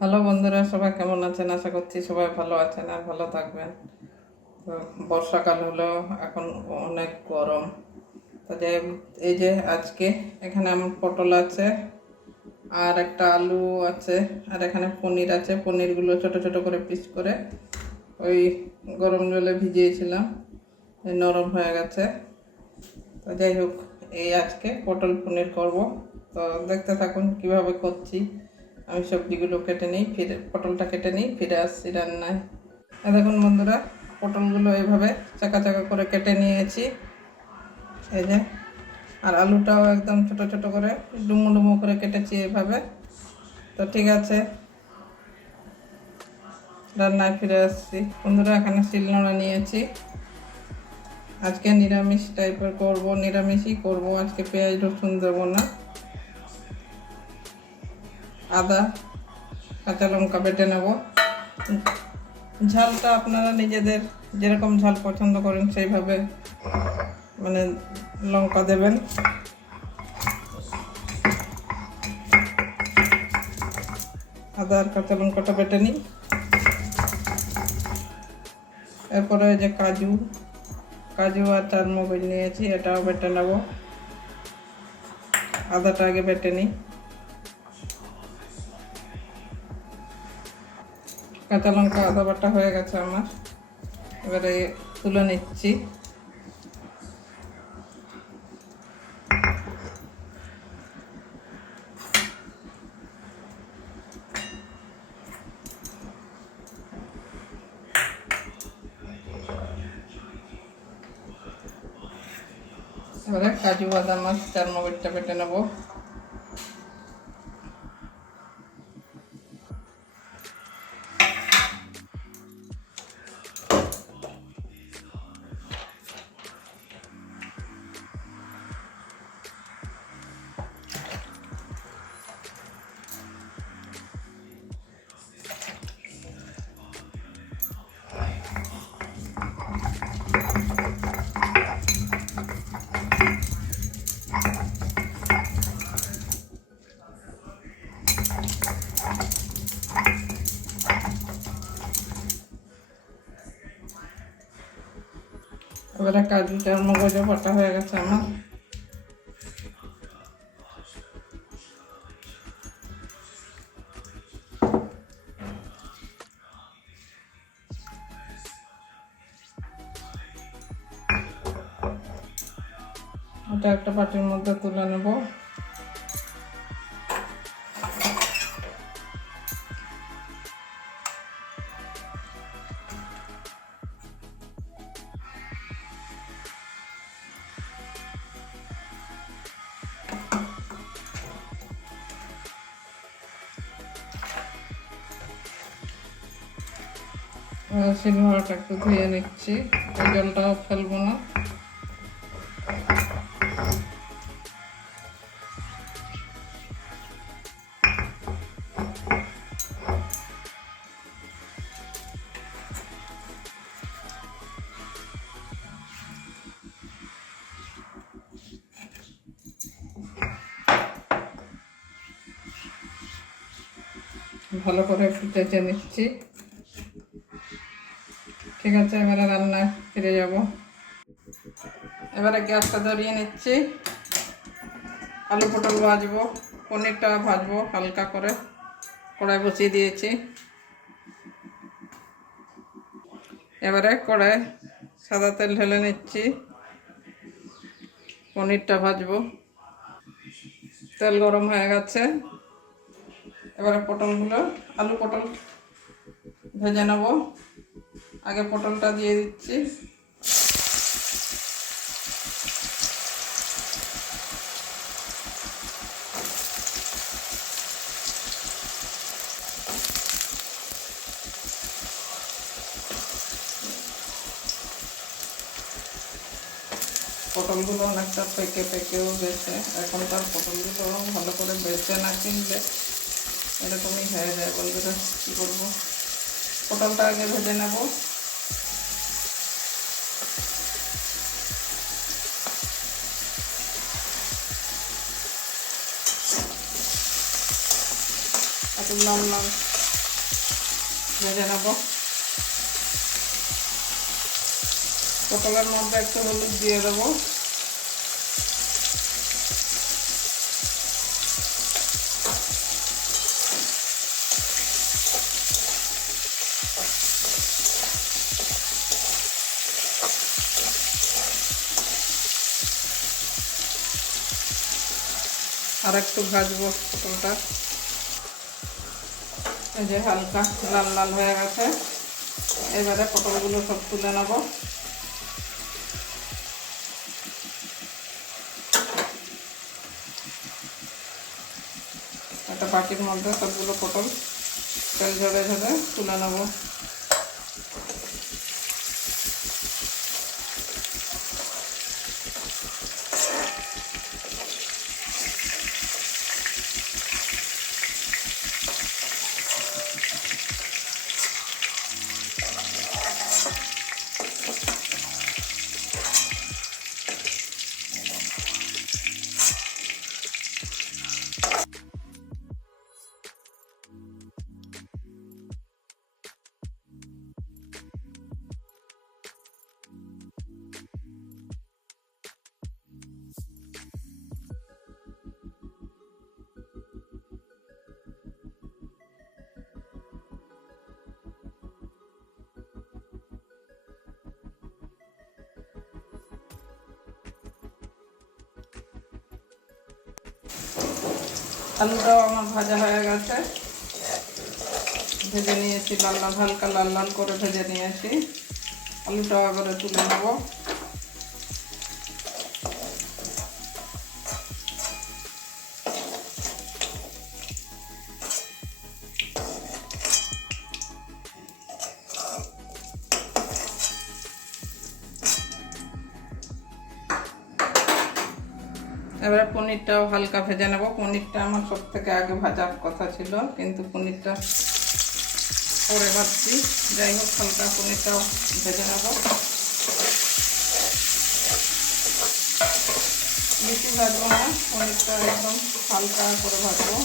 Hello বন্ধুরা, সবাই কেমন আছেন? আশা করছি সবাই ভালো আছেন আর ভালো থাকবেন। তো বর্ষাকাল হলো, এখন অনেক গরম। তো যে এই যে আজকে এখানে আমার পটল আছে আর একটা আলু আছে আর এখানে পনির আছে। পনিরগুলো ছোট ছোট করে পিস করে ওই গরম জলে ভিজিয়েছিলাম নরম হয়ে গেছে। তো যাই হোক, এই আজকে পটল পনির করব। তো দেখতে থাকুন কীভাবে করছি। আমি সবজিগুলো কেটে নিই, ফিরে, পটলটা কেটে নিই, ফিরে আসছি রান্নায়। দেখুন বন্ধুরা, পটলগুলো এইভাবে চাকা চাকা করে কেটে নিয়েছি। এই যে, আর আলুটাও একদম ছোট ছোট করে, ডুমো ডুমো করে কেটেছি এইভাবে তো ঠিক আছে, রান্নায় ফিরে আসছি। বন্ধুরা, এখানে শিলনোড়া নিয়েছি। আজকে নিরামিষ টাইপের করব, নিরামিষই করব। আজকে পেঁয়াজ, রসুন দেবো না। আদা, কাঁচা লঙ্কা বেটে নেব। ঝালটা আপনারা নিজেদের যেরকম ঝাল পছন্দ করেন সেইভাবে মানে লঙ্কা দেবেন। আদা আর কাঁচা লঙ্কাটা বেটে নিই। এরপরে যে কাজু কাজু আর চারমগজ নিয়েছি, এটাও বেটে নেব। আদাটা আগে বেটে নিই। কাঁচা লঙ্কা, আদা বাটা হয়ে গেছে আমার। এবারে তুলে নিচ্ছি। এবারে কাজু, বাদাম, আর চারমগজটা বেটে নেব। এবারে কাজু মগজে ফটা হয়ে গেছে আমার? ওটা একটা পাটির মধ্যে তুলে নেব। সিলভারটা একটু ধুয়ে নিচ্ছি। ওই জলটাও ফেলব না। ভালো করে একটু চেঁচে নিচ্ছি। ঠিক আছে, এবারে রান্নায় ফিরে যাব। এবারে গ্যাসটা ধরিয়ে নিচ্ছি। আলু পটল ভাজবো, পনিরটা ভাজবো হালকা করে। কড়াই বসিয়ে দিয়েছি। এবারে কড়াই সাদা তেল ঢেলে নিচ্ছি। পনিরটা ভাজবো। তেল গরম হয়ে গেছে। এবারে পটলগুলো, আলু পটল ভেজে নেব। আগে পটলটা দিয়ে দিচ্ছি। পটলগুলো অনেকটা পেকে পেকেও গেছে। এখন তার পটলগুলো ভালো করে বেছে না কিনলে এরকমই হয়ে যায়। বন্ধুরা কী করব? পটলটা আগে ভেজে নেব। লাল ভেজে নেব পটলের মধ্যে একটু হলুদ দিয়ে দেবো আর একটু ভাজবো পটলটা এই যে হালকা লাল লাল হয়ে গেছে। এবারে পটলগুলো সব তুলে নেব। একটা বাটির মধ্যে সবগুলো পটল তেল ঝরে ঝরে তুলে নেব। আলুটাও আমার ভাজা হয়ে গেছে। ভেজে নিয়েছি লাল লাল, হালকা লাল লাল করে ভেজে নিয়েছি। আলুটাও এবারে তুলে নেব। পনিরটাও হালকা ভেজে নেব। পনিরটা আমার সব থেকে আগে ভাজার কথা ছিল, কিন্তু পনিরটা পরে ভাবছি যাই হোক, হালকা পনিরটাও ভেজে নেব। বেশি ভাজবো না, পনিরটা একদম হালকা করে ভাজবো।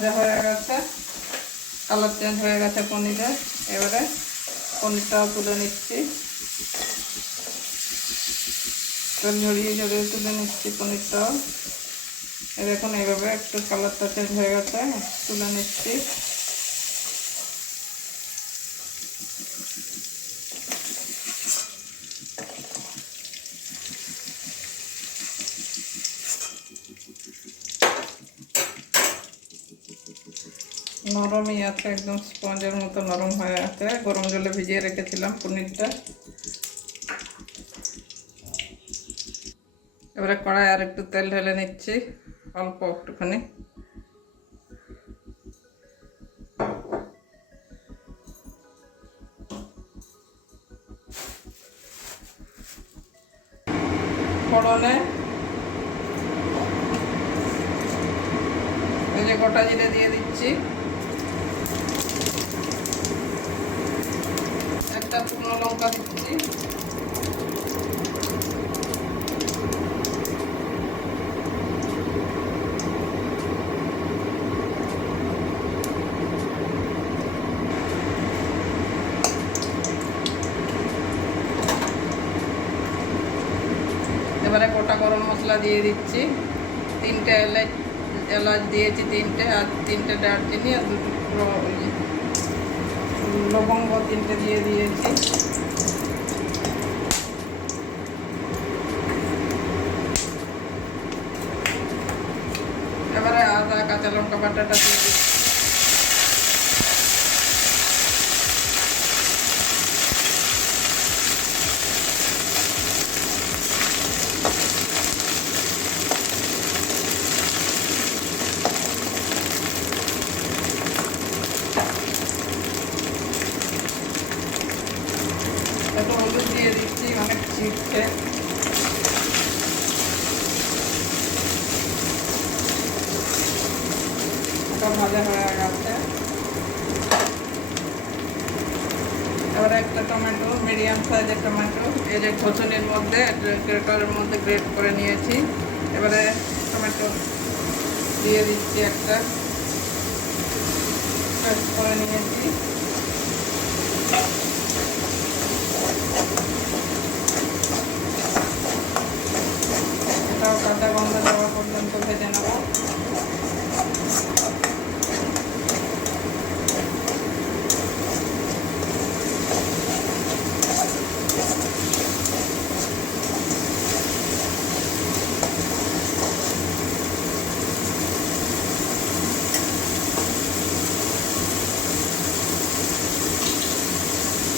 ভাজা হয়ে গেছে। কালার চেঞ্জ হয়ে গেছে পনিরের। এবারে পনিরটাও তুলে নিচ্ছি। ঝরিয়ে ঝরিয়ে তুলে নিচ্ছি পনিরটাও। দেখুন, এইভাবে একটু কালারটা চেঞ্জ হয়ে গেছে। তুলে নিচ্ছি। নরমই আছে, একদম স্পঞ্জের মতো নরম হয়ে আছে। গরম জলে ভিজিয়ে রেখেছিলাম পনিরটা। এবারে কড়াই আর একটু তেল ঢেলে নিচ্ছি, অল্প একটুখানি। ফোড়নে এই যে গোটা জিরে দিয়ে দিচ্ছি একটা শুকনো লঙ্কা দিচ্ছি এবারে গোটা গরম মশলা দিয়ে দিচ্ছি। তিনটে এলাচ এলাচ দিয়েছি তিনটে, আর তিনটে দারচিনি আর দুটো লবঙ্গ তিনটে দিয়ে দিয়েছি। এবারে আদা, কাঁচা লঙ্কা বাটাটা দিয়ে দিচ্ছি একটু হলুদ দিয়ে দিচ্ছি অনেক চিপছে ওটা ভাজা হয়ে গেছে। এবারে একটা টমেটো, মিডিয়াম সাইজের টমেটো। এই যে ঘষণির মধ্যে গ্রেটারের মধ্যে গ্রেট করে নিয়েছি। এবারে টমেটো দিয়ে দিচ্ছি একটা। করে নিয়েছি। এটাও কাঁচা গন্ধ দেওয়া পর্যন্ত ভেজে নেব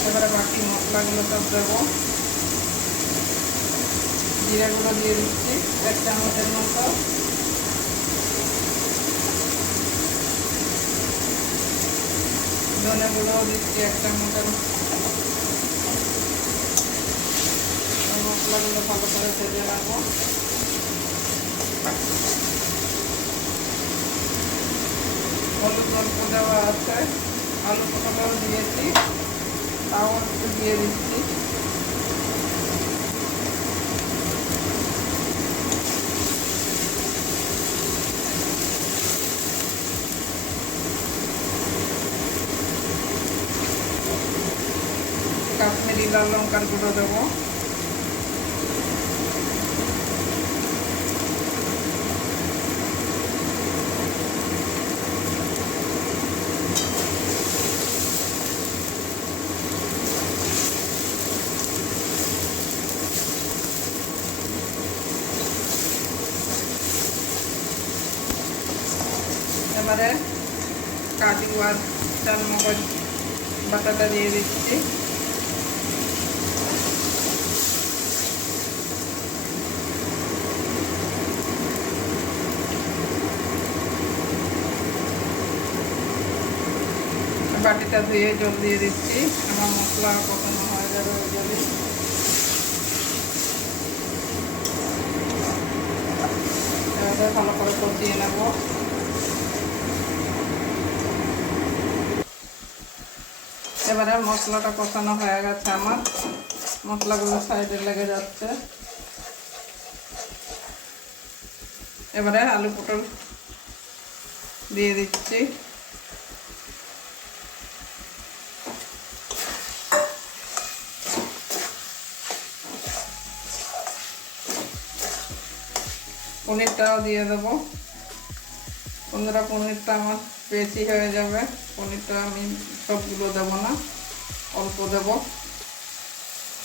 এবারে বাকি সব দেবো। জিরে গুঁড়ো দিয়ে দিচ্ছি, এক চামচের মতো। ধনে গুঁড়োও দিচ্ছি এক চামচের মশলাগুলো ভালো করে ভেজে রাখব হলুদ অল্প দেওয়া আছে। আলু পটলও দিয়েছি। তাও একটু দিয়ে দিচ্ছি। কাশ্মীরি লাল লঙ্কার গুঁড়ো দেবো এবারে কাজু আর চালমগজ বাটাটা দিয়ে দিচ্ছি। বাটিটা ধুয়ে জল দিয়ে দিচ্ছি। আমার মশলা কখনো হয়ে যাবে জলে। ভালো করে কষিয়ে নেব। এবারে মশলাটা কষানো হয়ে গেছে আমার। মশলাগুলো সাইডে লেগে যাচ্ছে। এবারে আলু পটল দিয়ে দিচ্ছি। পনিরটাও দিয়ে দেবো। পনেরো পনিরটা আমার বেশি হয়ে যাবে। পনিরটা আমি সবগুলো দেবো না, অল্প দেব।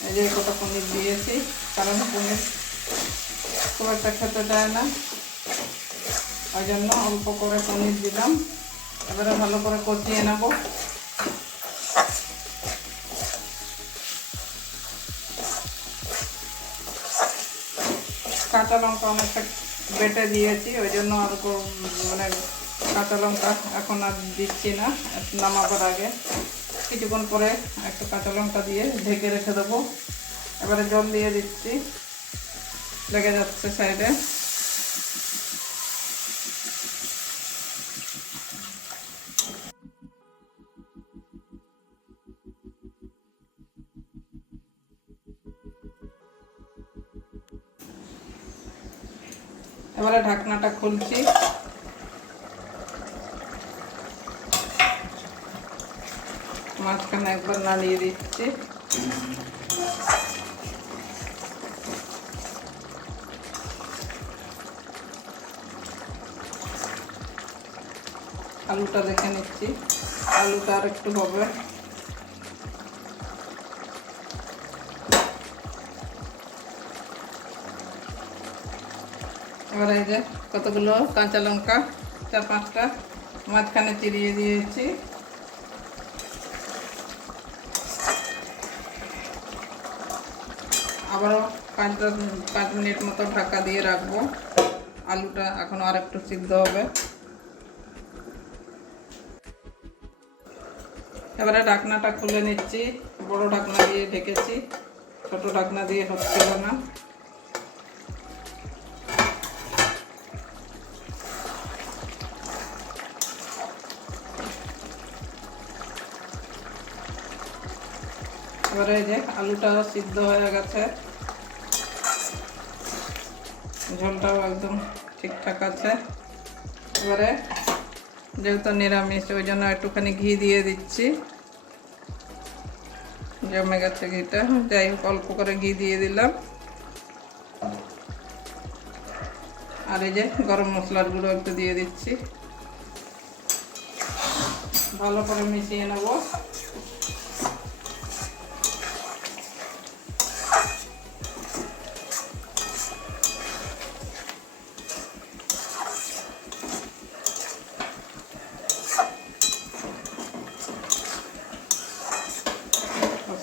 এই যে কটা পনির দিয়েছি, কারণ পনির খুব একটা খেতে দেয় না। ওই জন্য অল্প করে পনির দিলাম। এবারে ভালো করে কষিয়ে নেব। কাঁচা লঙ্কা অনেকটা বেটে দিয়েছি, ওই জন্য আর মানে কাঁচা লঙ্কা এখন আর দিচ্ছি না, নামাবার আগে। কিছুক্ষণ পরে একটু কাঁচা লঙ্কা দিয়ে ঢেকে রেখে দেবো। এবারে জল দিয়ে দিচ্ছি। লেগে যাচ্ছে সাইডে এবারে ঢাকনাটা খুলছি। মাঝখানে একবার নাড়িয়ে দিচ্ছি। আলুটা দেখে নিচ্ছি। আলুটা আর একটু হবে। এবার এই যে কতগুলো কাঁচা লঙ্কা, চার পাঁচটা, মাঝখানে চিরিয়ে দিয়েছি। পাঁচ দশ পাঁচ মিনিট মতো ঢাকা দিয়ে রাখব। আলুটা এখন আর একটু সিদ্ধ হবে। এবারে ঢাকনাটা খুলে নিচ্ছি। বড় ঢাকনা দিয়ে ঢেকেছি, ছোট ঢাকনা দিয়ে হচ্ছিল না। এবারে যে আলুটা সিদ্ধ হয়ে গেছে। ঝোলটাও একদম ঠিকঠাক আছে। এবারে যেহেতু নিরামিষ, ওই জন্য একটুখানি ঘি দিয়ে দিচ্ছি। জমে গেছে ঘিটা যাই হোক, অল্প করে ঘি দিয়ে দিলাম। আর এই যে গরম মশলার গুঁড়ো একটু দিয়ে দিচ্ছি। ভালো করে মিশিয়ে নেব।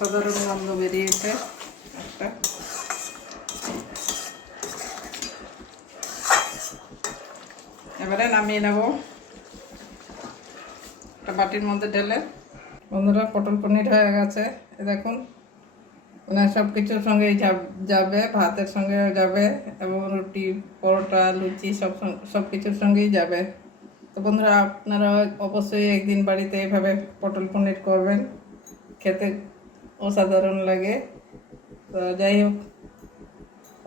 অসাধারণ গন্ধ বেরিয়েছে। একটা। এবারে নামিয়ে নেব। একটা বাটির মধ্যে ঢেলে। বন্ধুরা, পটল পনির হয়ে গেছে। এ দেখুন মানে সব কিছুর সঙ্গেই যাবে ভাতের সঙ্গে যাবে, এবং রুটি, পরোটা, লুচি, সব সব কিছুর সঙ্গেই যাবে। তো বন্ধুরা আপনারা অবশ্যই একদিন বাড়িতে এভাবে পটল পনির করবেন। খেতে অসাধারণ লাগে। তো যাই হোক,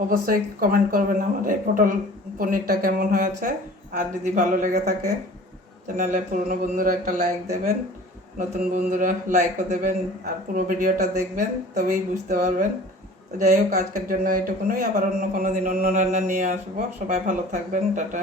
অবশ্যই কমেন্ট করবেন আমার এই পটল পনিরটা কেমন হয়েছে। আর যদি ভালো লেগে থাকে চ্যানেলে পুরনো বন্ধুরা একটা লাইক দেবেন, নতুন বন্ধুরা লাইকও দেবেন, আর পুরো ভিডিওটা দেখবেন, তবেই বুঝতে পারবেন। তো যাই হোক, আজকের জন্য এইটুকুনই। আবার অন্য কোনো দিন অন্য রান্না নিয়ে আসব। সবাই ভালো থাকবেন, টাটা।